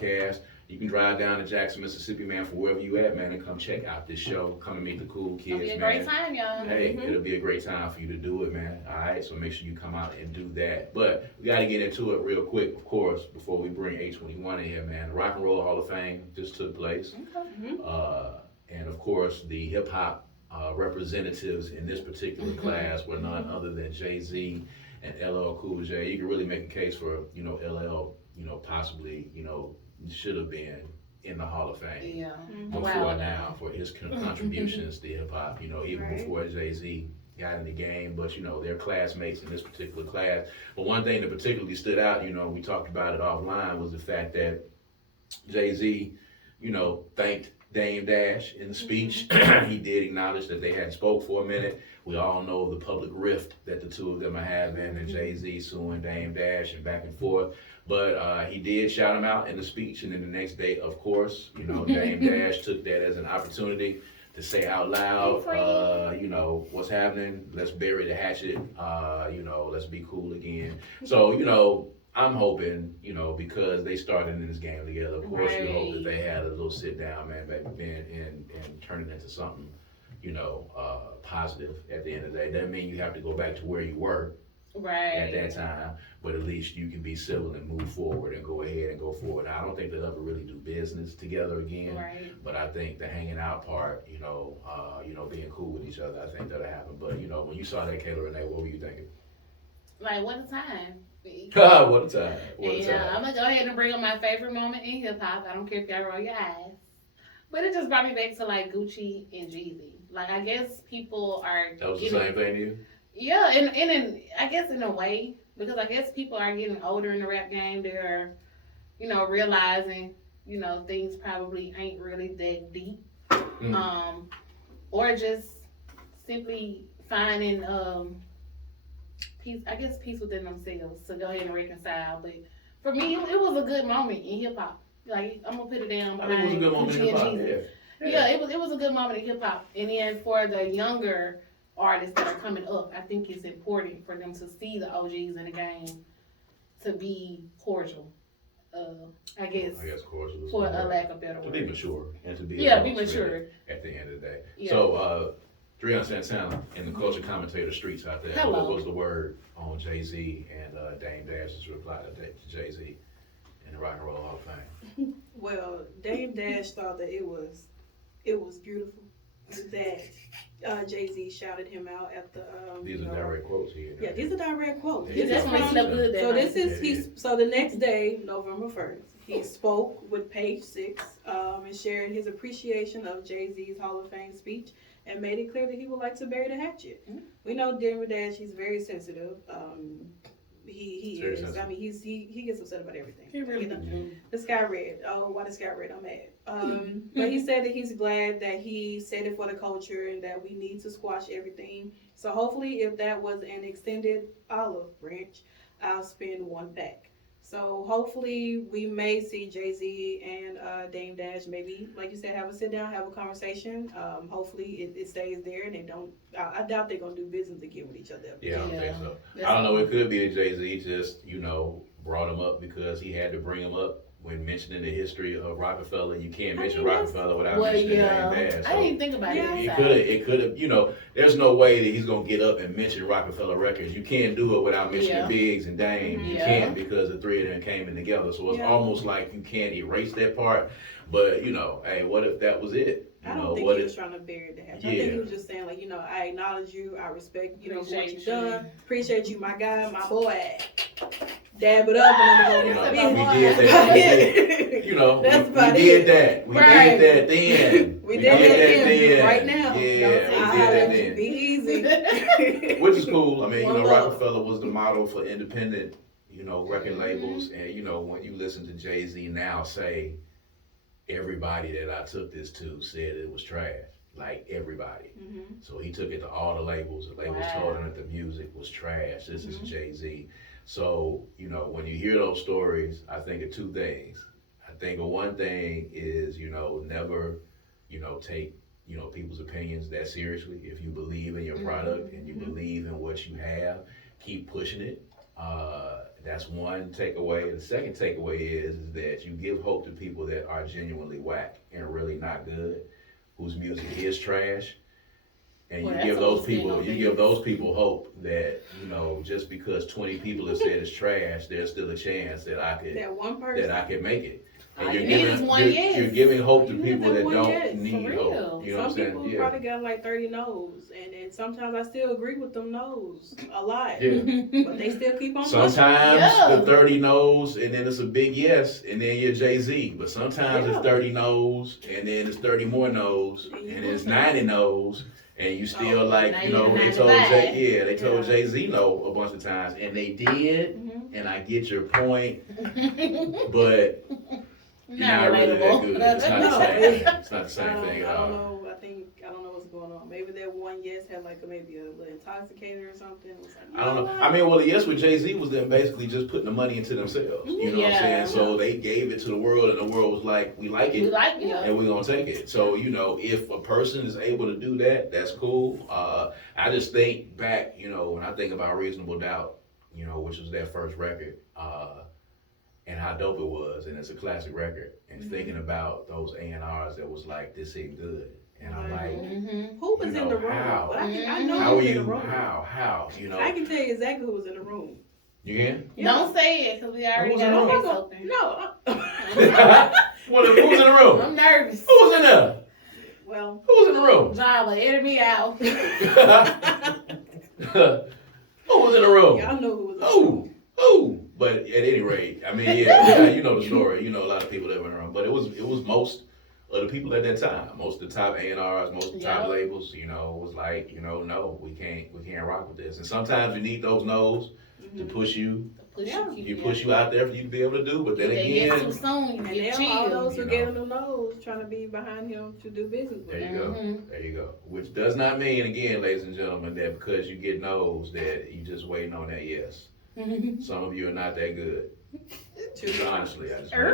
broadcast. You can drive down to Jackson, Mississippi, man, for wherever you at, man, and come check out this show. Come and meet the cool kids, man. It'll be a great time, y'all. Hey, it'll be a great time for you to do it, man. All right, so make sure you come out and do that. But we got to get into it real quick, of course, before we bring A21 in here, man. The Rock and Roll Hall of Fame just took place. And of course, the hip hop representatives in this particular class were none other than Jay-Z and LL Cool J. You can really make a case for, LL, possibly, should have been in the Hall of Fame. Yeah. Before now, for his contributions to hip hop, even before Jay-Z got in the game, but they're classmates in this particular class. But one thing that particularly stood out, we talked about it offline, was the fact that Jay-Z, thanked Dame Dash in the speech. He did acknowledge that they hadn't spoke for a minute. We all know the public rift that the two of them are having, and Jay-Z suing Dame Dash and back and forth. But he did shout him out in the speech, and then the next day, of course, Dame Dash took that as an opportunity to say out loud, what's happening? Let's bury the hatchet. Let's be cool again. So, I'm hoping, because they started in this game together, of course, we hope that they had a little sit down, man, back then and turn it into something, positive at the end of the day. Doesn't mean you have to go back to where you were at that time, but at least you can be civil and move forward and go ahead and go forward. Now, I don't think they'll ever really do business together again, but I think the hanging out part, being cool with each other, I think that'll happen. But, when you saw that, Kayla Renee, what were you thinking? Like, what a time. What a time. I'm going to go ahead and bring up my favorite moment in hip hop. I don't care if y'all roll your eyes. But it just brought me back to, like, Gucci and Jeezy. Like, I guess people are... That was the same thing to you? Yeah, and I guess in a way, because I guess people are getting older in the rap game. They're, realizing, things probably ain't really that deep. Or just simply finding... peace within themselves to go ahead and reconcile. But for me, it was a good moment in hip hop. Like, I'm gonna put it down. I think it was a good moment in hip hop. Yeah, it was a good moment in hip hop. And then for the younger artists that are coming up, I think it's important for them to see the OGs in the game to be cordial. I guess cordial, for a lack of better word. To be mature and to be be mature at the end of the day. Yeah. So. Dreon Santana in the culture commentator streets out there. Hello. What was the word on Jay-Z and Dame Dash's reply to Jay-Z in the Rock and Roll Hall of Fame? Well, Dame Dash thought that it was beautiful that Jay-Z shouted him out at the. These are direct quotes here. Yeah, these are direct quotes. Yeah, that's when he good. So this is So the next day, November 1st, he spoke with Page 6 and shared his appreciation of Jay-Z's Hall of Fame speech, and made it clear that he would like to bury the hatchet. We know Dame Dash, he's very sensitive. He is. Sensitive. I mean, he gets upset about everything. He really does. The sky red. Oh, why the sky red? I'm mad. But he said that he's glad that he said it for the culture and that we need to squash everything. So hopefully, if that was an extended olive branch, I'll spin one back. So hopefully we may see Jay-Z and Dame Dash maybe, like you said, have a sit down, have a conversation. Hopefully it stays there and they don't, I doubt they're going to do business again with each other. Yeah, I don't think so. I don't know, it could be that Jay-Z just, brought him up because he had to bring him up when mentioning the history of Rockefeller. You can't mention Rockefeller without mentioning Dame Dash. So I didn't think about it. It could have, there's no way that he's going to get up and mention Rockefeller Records. You can't do it without mentioning Biggs and Dame. You can't, because the three of them came in together. So it's almost like you can't erase that part. But, hey, what if that was it? I don't think he was trying to bury the hatchet. I think he was just saying, like, I acknowledge you, I respect, for what you've done. Appreciate you, my guy, my boy. Dab it up and then we did that. We did that. We did that then. We did that then. Right now. Yeah, we did that then. Be easy. Which is cool. I mean, Rockefeller was the model for independent, record labels. And, when you listen to Jay-Z now say, everybody that I took this to said it was trash. Like, everybody. So he took it to all the labels. The labels told him that the music was trash. This is Jay-Z. So, when you hear those stories, I think of two things. I think of one thing is, never, take, people's opinions that seriously. If you believe in your product and you believe in what you have, keep pushing it. That's one takeaway. The second takeaway is that you give hope to people that are genuinely whack and really not good, whose music is trash. And Well, you that's give a those little thing people, on you me. give those people hope that, just because 20 people have said it's trash, there's still a chance that I could make it. And All you're you need giving, is one you're, yes. you're giving hope to You need people that that one don't yes, need for hope. real. You know what I'm Some saying? people Yeah. probably got like 30 no's, and sometimes I still agree with them no's a lot. Yeah. But they still keep on Sometimes Yeah. the 30 no's and then it's a big yes and then you're Jay-Z. But sometimes Yeah. it's 30 no's and then it's 30 more no's and it's 90 no's and you still they 90 told to 95. they told Yeah. Jay-Z no a bunch of times and they did Mhm. and I get your point, but you're Not not really that relatable. good. It's not the No. same. It's not the I same don't, thing I at don't all. know. I don't know what's going on. Maybe that one yes had like maybe a little intoxicator or something. It was like, I don't know. what? I mean, well, the yes with Jay-Z was them basically just putting the money into themselves. You know what I'm Yeah. saying? So they gave it to the world, and the world was like, "We like We it, like it. and we're gonna take it." So if a person is able to do that, that's cool. I just think back, when I think about Reasonable Doubt, which was their first record, and how dope it was, and it's a classic record. And thinking about those A&Rs that was like, "This ain't good," and I'm like. Mm-hmm. Who was in the room? how? But I know How who are was in you? the room. How? I can tell you exactly who was in the room. You can? Don't say it, because we already was got in our the face room? open. No. Who was in the room? I'm nervous. Who was in there? Well, Who was in the room? Java, edit me out. Who was in the room? y'all know who was in the room. Who? But at any rate, I mean, yeah, you know the story. You know a lot of people that went around, but it was most of the people at that time, most of the top A&Rs, most of the top Yeah. labels, was like, no, we can't rock with this. And sometimes you need those no's to push you. Push you out there for you to be able to do. But then They get too again, soon, you And get then all chilled. those who You gave know. him the nose trying to be behind him to do business with there him. you go. Mhm. There you go. Which does not mean, again, ladies and gentlemen, that because you get no's that you just waiting on that yes. Some of you are not that good. True. Honestly, I just. Er.